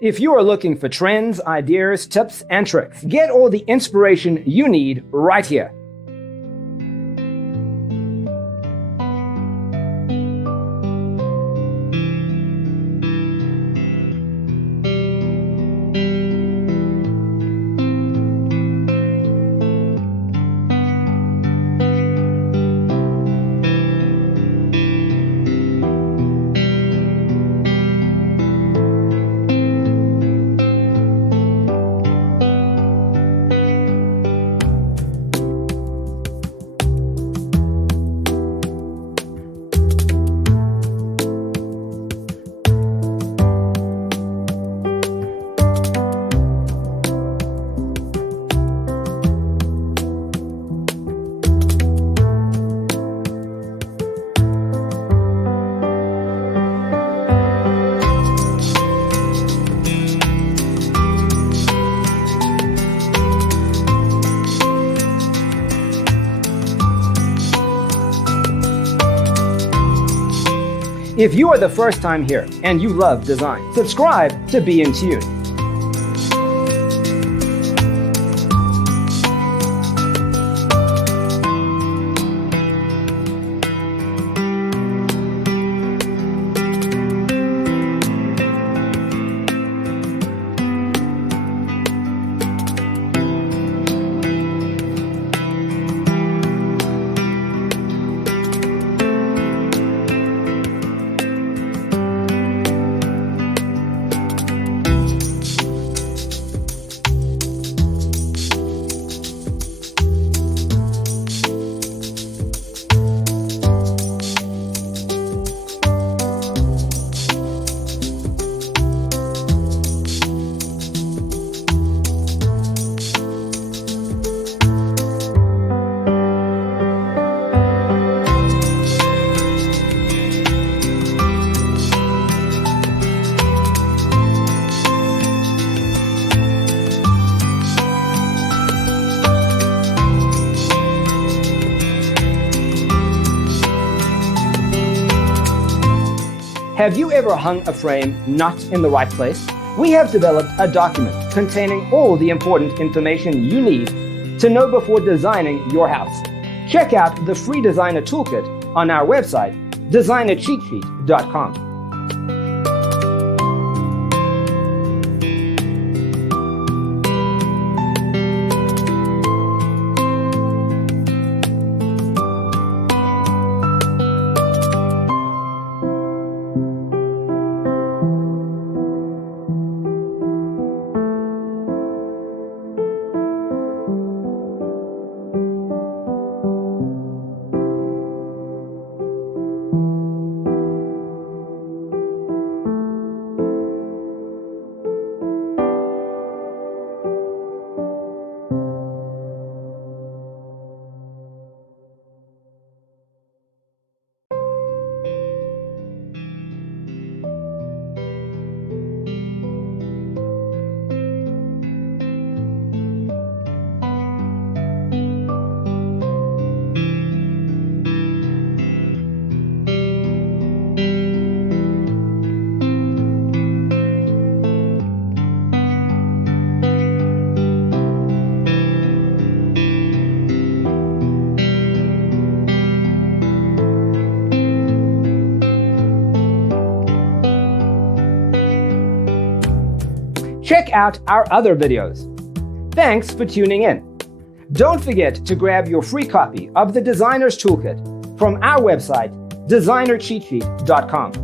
If you are looking for trends, ideas, tips, and tricks, get all the inspiration you need right here. If you are the first time here and you love design, subscribe to Be in Tune. Have you ever hung a frame not in the right place? We have developed a document containing all the important information you need to know before designing your house. Check out the free designer toolkit on our website, designercheatsheet.com. Check out our other videos. Thanks for tuning in. Don't forget to grab your free copy of the Designer's Toolkit from our website, designercheatsheet.com.